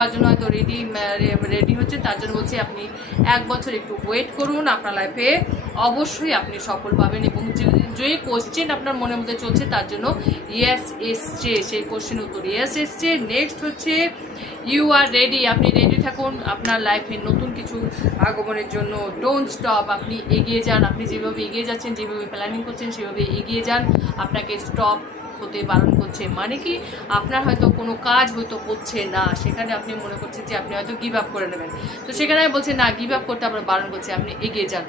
তার জন্য হয়তো রেডি হচ্ছে, তার জন্য বলছি আপনি 1 বছর একটু ওয়েট করুন, আপনার লাইফে অবশ্যই আপনি সফল পাবেন। এবং যে কোশ্চেন আপনার মনের মধ্যে চলছে তার জন্য ইয়েস এসছে, সেই কোশ্চেনের উত্তর ইয়েস এসছে। নেক্সট হচ্ছে ইউ আর রেডি, আপনি রেডি থাকুন আপনার লাইফে নতুন কিছু আগমনের জন্য। ডোন্ট স্টপ, আপনি এগিয়ে যান, আপনি যেভাবে এগিয়ে যাচ্ছেন, যেভাবে প্ল্যানিং করছেন সেভাবে এগিয়ে যান। আপনাকে স্টপ হতে বারণ করছে, মানে কি আপনার হয়তো কোনো কাজ হয়তো হচ্ছে না, সেখানে আপনি মনে করছেন যে আপনি হয়তো গিভ আপ করে নেবেন, তো সেখানে বলছে না, গিভ আপ করতে আপনার বারণ করছে, আপনি এগিয়ে যান।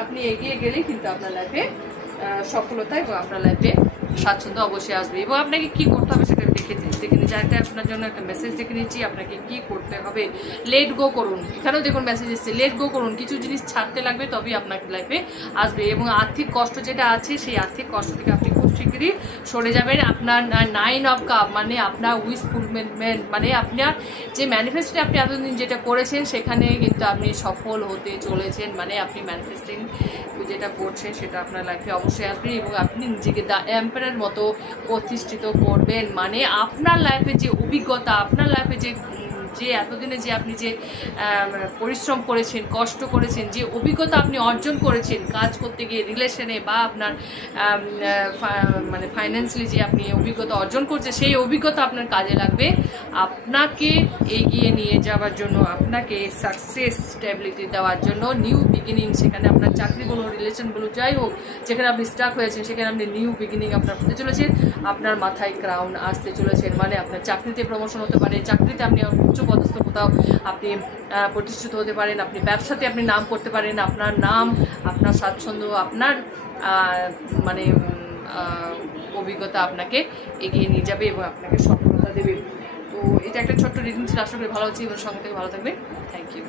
আপনি এগিয়ে গেলেই কিন্তু আপনার লাইফে সফলতা এবং আপনার লাইফে স্বাচ্ছন্দ্য অবশ্যই আসবে। এবং আপনাকে কি করতে হবে সেটা দেখে নিচ্ছি, একটা আপনার জন্য একটা মেসেজ দেখে নিচ্ছি, আপনাকে কি করতে হবে। লেট গো করুন, এখানেও দেখুন মেসেজ এসছে, লেট গো করুন, কিছু জিনিস ছাড়তে লাগবে তবেই আপনার লাইফে আসবে। এবং আর্থিক কষ্ট যেটা আছে সেই আর্থিক কষ্ট থেকে আপনি খুব শীঘ্রই সরে যাবেন। আপনার 9 অফ কাপ মানে আপনার উইশ ফুলফিলমেন্ট, মানে আপনার যে ম্যানিফেস্টে আপনি এতদিন যেটা করেছেন সেখানে কিন্তু আপনি সফল হতে চলেছেন, মানে আপনি ম্যানিফেস্টিং যেটা করছেন সেটা আপনার লাইফে অবশ্যই আসবে। এবং আপনি নিজেকে দ্য এম্পায়ারের মতো প্রতিষ্ঠিত করবেন, মানে আপনার লাইফে যে অভিজ্ঞতা, আপনার লাইফে যে এতদিনে যে আপনি যে পরিশ্রম করেছেন, কষ্ট করেছেন, যে অভিজ্ঞতা আপনি অর্জন করেছেন কাজ করতে গিয়ে, রিলেশনে বা আপনার মানে ফাইন্যান্সিয়ালি যে আপনি অভিজ্ঞতা অর্জন করছেন, সেই অভিজ্ঞতা আপনার কাজে লাগবে আপনাকে এগিয়ে নিয়ে যাওয়ার জন্য, আপনাকে সাকসেস স্টেবিলিটি দেওয়ার জন্য। নিউ বিগিনিং, সেখানে আপনার চাকরি বলুন, রিলেশন বলুন, যাই হোক যেখানে আপনি স্টাক হয়েছেন সেখানে আপনি নিউ বিগিনিং আপনার হতে চলেছেন। আপনার মাথায় ক্রাউন আসতে চলেছেন, মানে আপনার চাকরিতে প্রমোশন হতে পারে, চাকরিতে আপনি উচ্চপদস্থ কোথাও আপনি প্রতিষ্ঠিত হতে পারেন, আপনি ব্যবসাতে আপনি নাম করতে পারেন, আপনার নাম, আপনার স্বাচ্ছন্দ্য, আপনার মানে অভিজ্ঞতা আপনাকে এগিয়ে নিয়ে যাবে এবং আপনাকে সফলতা দেবে। তো এটা একটা ছোট্ট রিডিং ছিল, আশা করি ভালো হচ্ছে এবং সঙ্গে থেকে ভালো থাকবে। Thank you.